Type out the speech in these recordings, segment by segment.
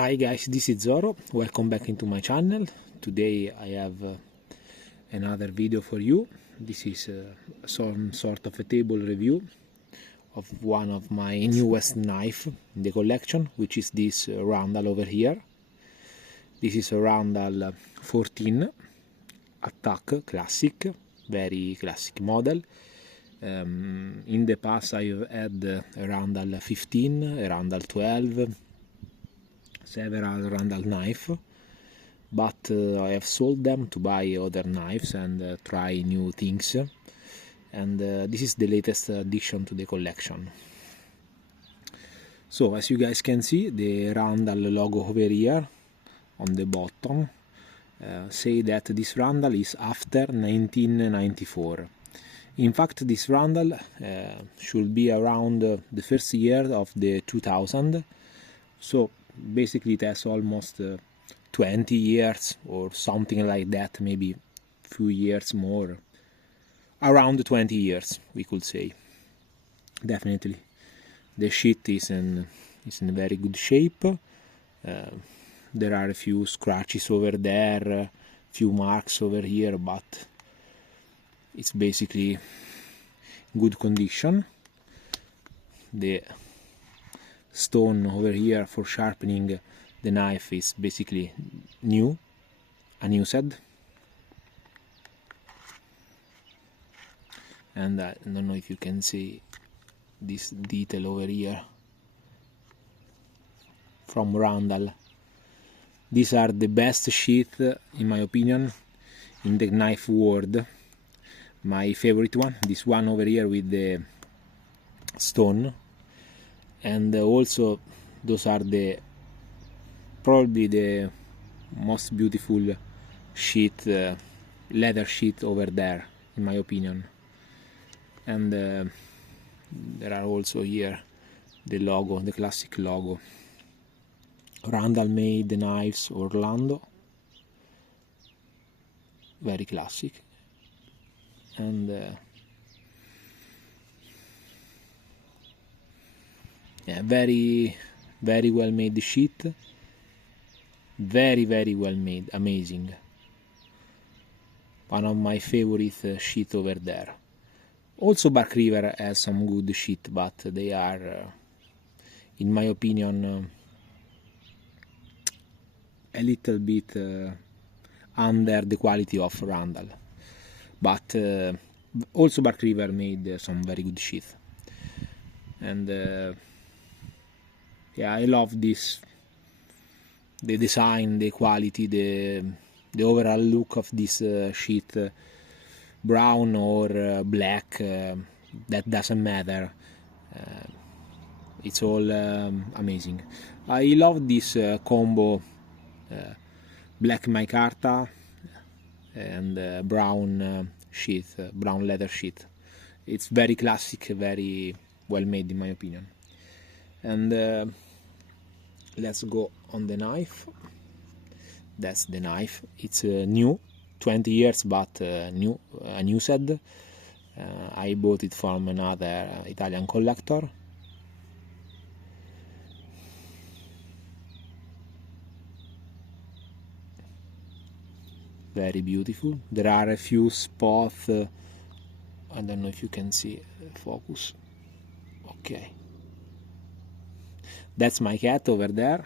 Hi guys, this is Zoro. Welcome back into my channel. Today I have another video for you. This is some sort of a table review of one of my newest knife in the collection, which is this Randall over here. This is a Randall 14 Attack Classic, very classic model. In the past I've had a Randall 15, a Randall 12, several Randall knife, but I have sold them to buy other knives and try new things, and this is the latest addition to the collection. So as you guys can see, the Randall logo over here on the bottom say that this Randall is after 1994. In fact, this Randall should be around the first year of the 2000, so basically it has almost 20 years or something like that, maybe a few years more, around 20 years we could say. Definitely the sheet is in very good shape. There are a few scratches over there, few marks over here, but it's basically good condition. The stone over here for sharpening the knife is basically new, unused, and I don't know if you can see this detail over here from Randall. These are the best sheath, in my opinion, in the knife world. My favorite one, this one over here with the stone, and also those are probably the most beautiful sheet, leather sheet over there, in my opinion. And there are also here the logo, the classic logo. Randall made the knives Orlando, very classic, and yeah, very well made sheet, very well made, amazing. One of my favorite sheet over there. Also Bark River has some good sheet, but they are in my opinion a little bit under the quality of Randall, but also Bark River made some very good sheet. And yeah, I love this, the design, the quality, the overall look of this sheet, brown or black, that doesn't matter, it's all amazing. I love this combo, black micarta and brown sheath, brown leather sheath. It's very classic, very well made in my opinion. And let's go on the knife. That's the knife. It's new, 20 years, but new, unused. I bought it from another Italian collector. Very beautiful. There are a few spots, I don't know if you can see, focus. Okay, that's my cat over there.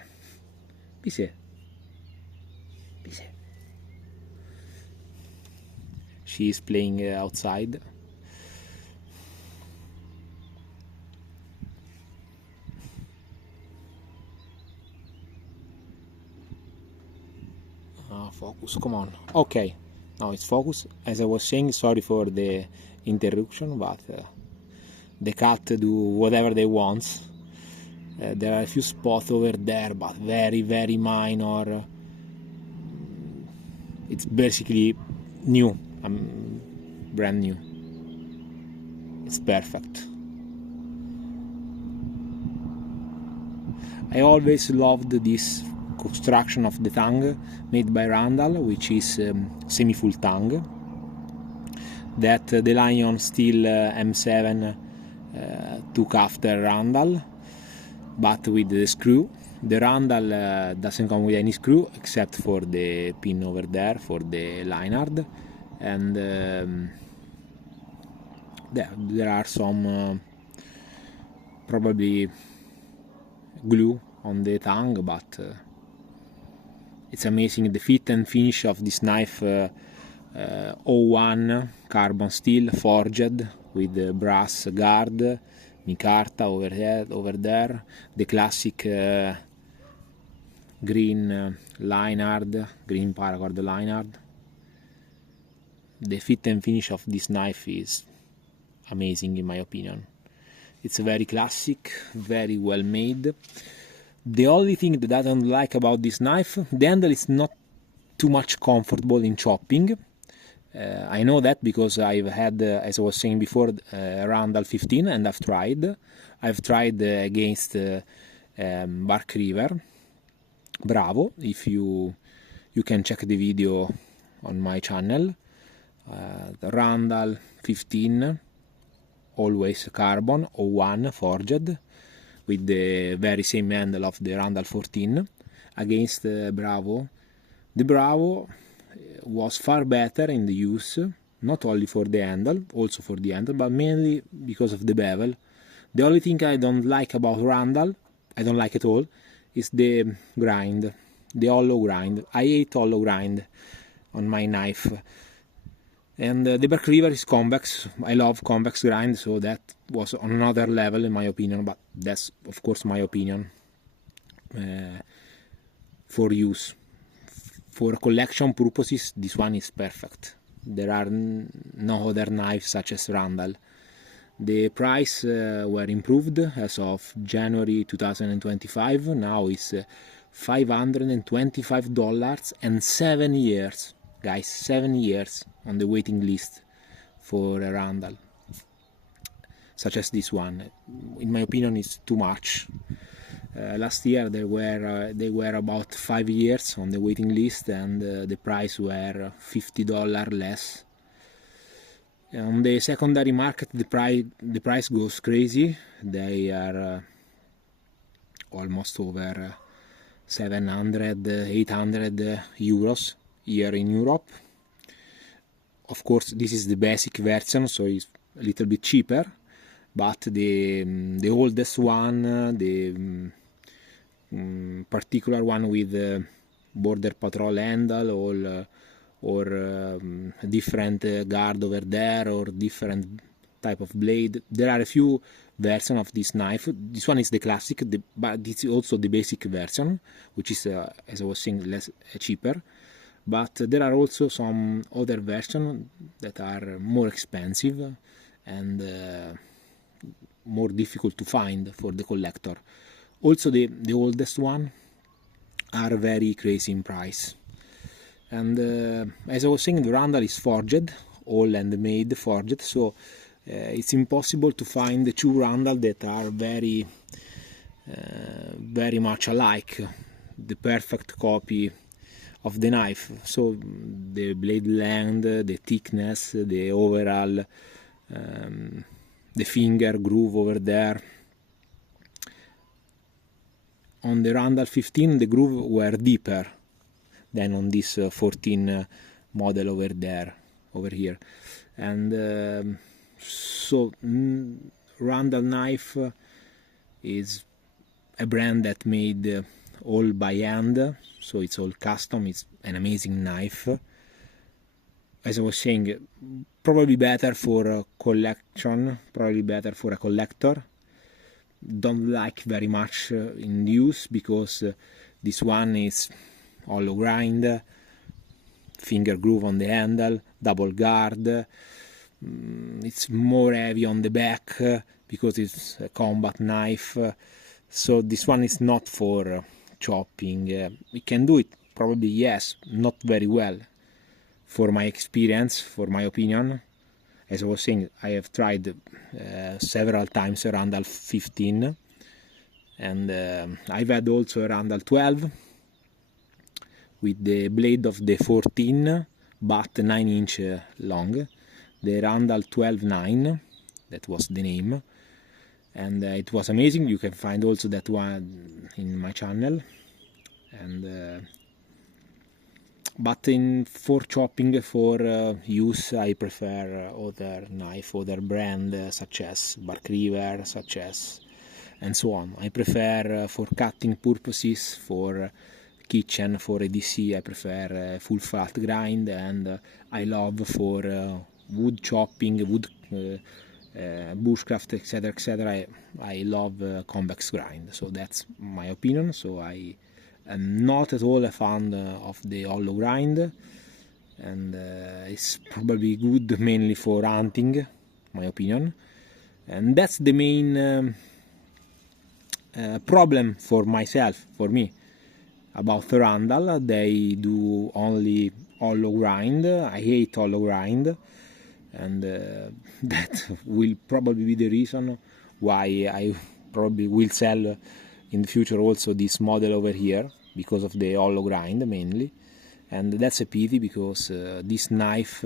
Pise. She is playing outside. Focus, come on. Okay, now it's focus. As I was saying, sorry for the interruption, but the cat do whatever they want. There are a few spots over there, but very minor. It's basically new, brand new. It's perfect. I always loved this construction of the tongue made by Randall, which is semi-full tongue, that the Lion Steel M7 took after Randall, but with the screw, The Randall doesn't come with any screw except for the pin over there for the Leinard, and there are some probably glue on the tongue, but it's amazing the fit and finish of this knife. 01 carbon steel forged with the brass guard, micarta over there, the classic green Leinard, green paracord Leinard. The fit and finish of this knife is amazing in my opinion. It's very classic, very well made. The only thing that I don't like about this knife, the handle is not too much comfortable in chopping. I know that because I've had, as I was saying before, Randall 15, and I've tried against Bark River Bravo. If you can check the video on my channel, the Randall 15, always carbon, 01 forged, with the very same handle of the Randall 14 against Bravo. The Bravo was far better in the use, not only for the handle, also for the handle, but mainly because of the bevel. The only thing I don't like about Randall, I don't like at all, is the grind, the hollow grind. I hate hollow grind on my knife. And the Bark River is convex. I love convex grind, so that was on another level in my opinion, but that's of course my opinion. For use, for collection purposes, this one is perfect. There are no other knives such as Randall. The price were improved as of January 2025. Now it's $525 and 7 years. Guys, 7 years on the waiting list for a Randall such as this one. In my opinion, it's too much. Last year they were about 5 years on the waiting list, and the price were $50 less. On the secondary market, the price goes crazy. They are almost over 700-800 euros here in Europe. Of course, this is the basic version, so it's a little bit cheaper. But the oldest one, the particular one with border patrol handle or different guard over there, or different type of blade. There are a few versions of this knife. This one is the classic, but it's also the basic version, which is, as I was saying, less cheaper. But there are also some other versions that are more expensive and more difficult to find for the collector. Also the oldest one are very crazy in price. And as I was saying, the Randall is forged, all handmade forged, so it's impossible to find the two Randall that are very much alike, the perfect copy of the knife. So the blade length, the thickness, the overall the finger groove over there. On the Randall 15 the groove were deeper than on this 14 model over here. And so Randall knife is a brand that made all by hand, so it's all custom. It's an amazing knife. As I was saying, probably better for a collection, probably better for a collector. Don't like very much in use because this one is hollow grind, finger groove on the handle, double guard. It's more heavy on the back because it's a combat knife. So this one is not for chopping. We can do it, probably, yes, not very well. For my experience, for my opinion, as I was saying, I have tried several times a Randall 15, and I've had also a Randall 12 with the blade of the 14, but 9-inch long, the Randall 12-9, that was the name. and it was amazing. You can find also that one in my channel. And but for chopping, for use, I prefer other knife, other brand, such as Bark River, such as, and so on. I prefer for cutting purposes, for kitchen, for ADC, I prefer full flat grind, and I love for wood chopping, wood bushcraft, etc., etc. I love convex grind. So that's my opinion. So I am not at all a fan of the hollow grind, and it's probably good mainly for hunting, my opinion. And that's the main problem for myself, for me, about Randall. They do only hollow grind. I hate hollow grind, and that will probably be the reason why I probably will sell in the future also this model over here, because of the hollow grind mainly. And that's a pity, because this knife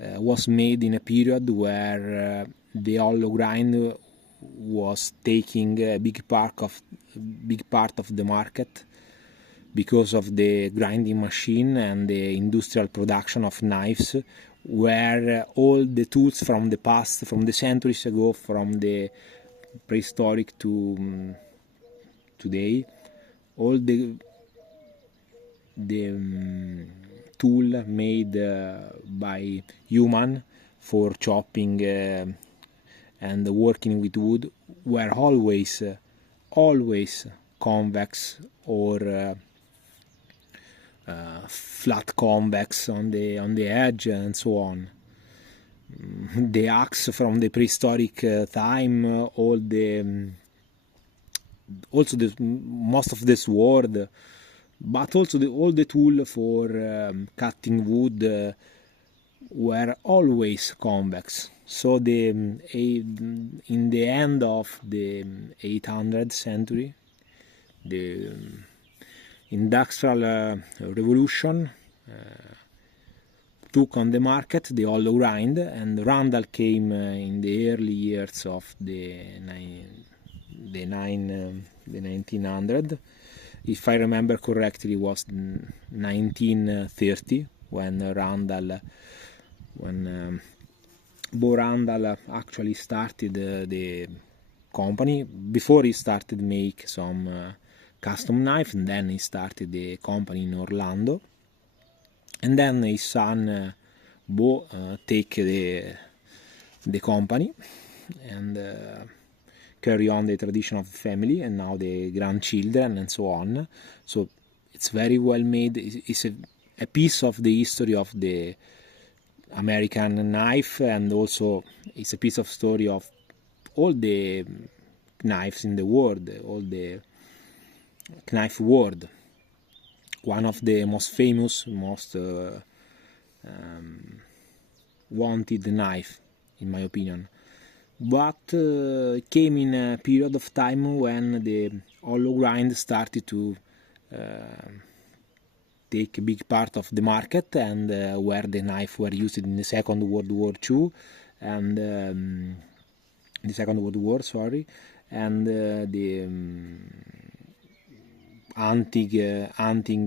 was made in a period where the hollow grind was taking a big part of the market, because of the grinding machine and the industrial production of knives, where all the tools from the past, from the centuries ago, from the prehistoric to today, all the tool made by human for chopping and working with wood were always convex, or flat convex on the edge, and so on. The axe from the prehistoric time, all the also the most of the sword, but also all the tool for cutting wood were always convex. So in the end of the 800th century, the industrial revolution took on the market the hollow grind, and Randall came in the early years of the 1900. If I remember correctly, it was 1930 when Bo Randall actually started the company. Before he started to make some custom knife, and then he started the company in Orlando, and then his son Bo take the company and carry on the tradition of the family, and now the grandchildren and so on. So it's very well made. It's a piece of the history of the American knife, and also it's a piece of story of all the knives in the world, all the knife world. One of the most famous, most wanted knife, in my opinion. But it came in a period of time when the hollow grind started to take a big part of the market, and where the knife were used in the Second World War II, and the Second World War, sorry, and the hunting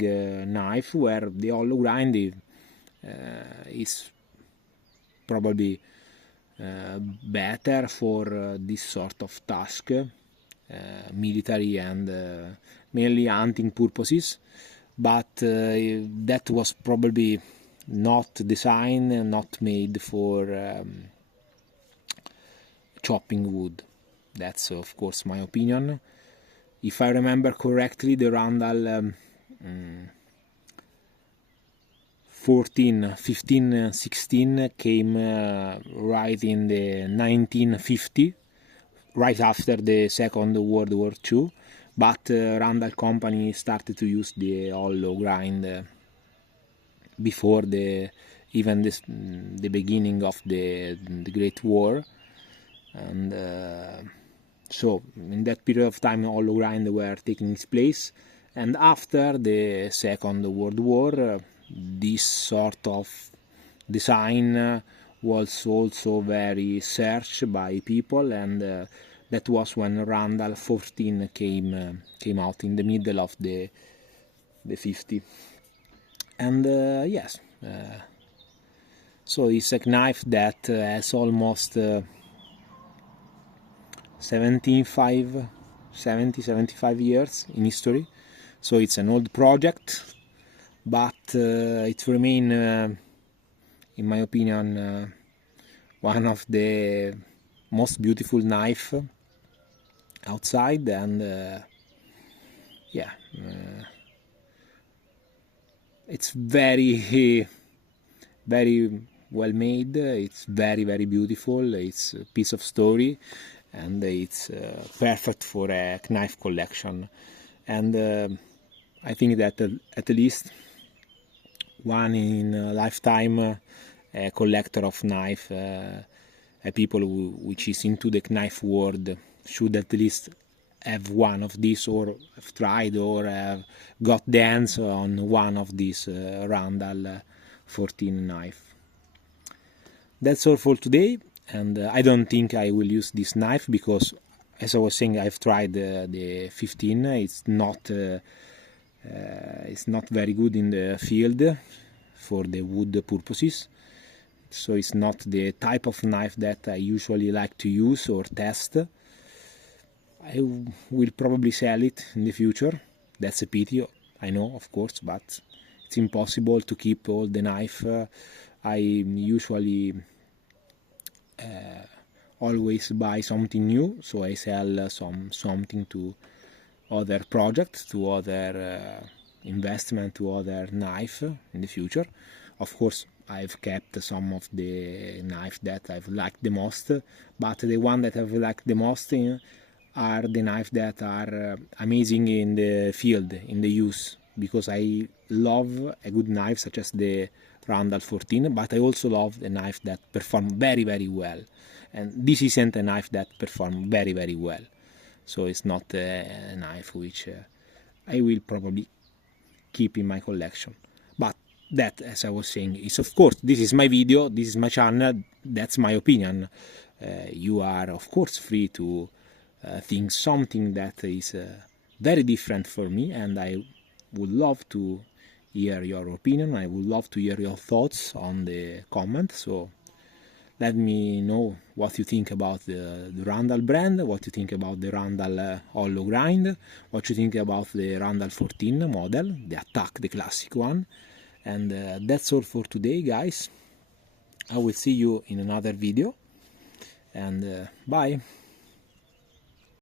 knife, where the hollow grind is probably better for this sort of task, military and mainly hunting purposes. But that was probably not designed, not made for chopping wood. That's of course my opinion. If I remember correctly, the Randall 14, 15, 16 came right in the 1950, right after the Second World War II. But Randall Company started to use the hollow grind before even the beginning of the Great War, and so in that period of time hollow grind were taking its place. And after the Second World War, this sort of design was also very searched by people, and that was when Randall 14 came out in the middle of the 50. And yes, so it's a knife that has almost 75 years in history, so it's an old project, but it remains, in my opinion, one of the most beautiful knife outside. And yeah, it's very very well made, it's very beautiful, it's a piece of story, and it's perfect for a knife collection. And I think that at least one in a lifetime, a collector of knife, a people which is into the knife world, should at least have one of these, or have tried, or have got the hands on one of these Randall 14 knife. That's all for today, and I don't think I will use this knife because, as I was saying, I've tried the 15. It's not very good in the field for the wood purposes, so it's not the type of knife that I usually like to use or test. I will probably sell it in the future. That's a pity, I know, of course, but it's impossible to keep all the knife. I usually always buy something new, so I sell something to other projects, to other investment, to other knife in the future. Of course, I've kept some of the knife that I've liked the most, but the one that I've liked the most are the knives that are amazing in the field, in the use, because I love a good knife such as the Randall 14, but I also love a knife that perform very well, and this isn't a knife that perform very well, so it's not a knife which I will probably keep in my collection. But that, as I was saying, is, of course, this is my video, this is my channel, that's my opinion. You are, of course, free to think something that is very different for me, and I would love to hear your opinion. I would love to hear your thoughts on the comment, so let me know what you think about the Randall brand, what you think about the Randall hollow grind, what you think about the Randall 14 model, the Attack, the classic one. And that's all for today, guys. I will see you in another video, and bye.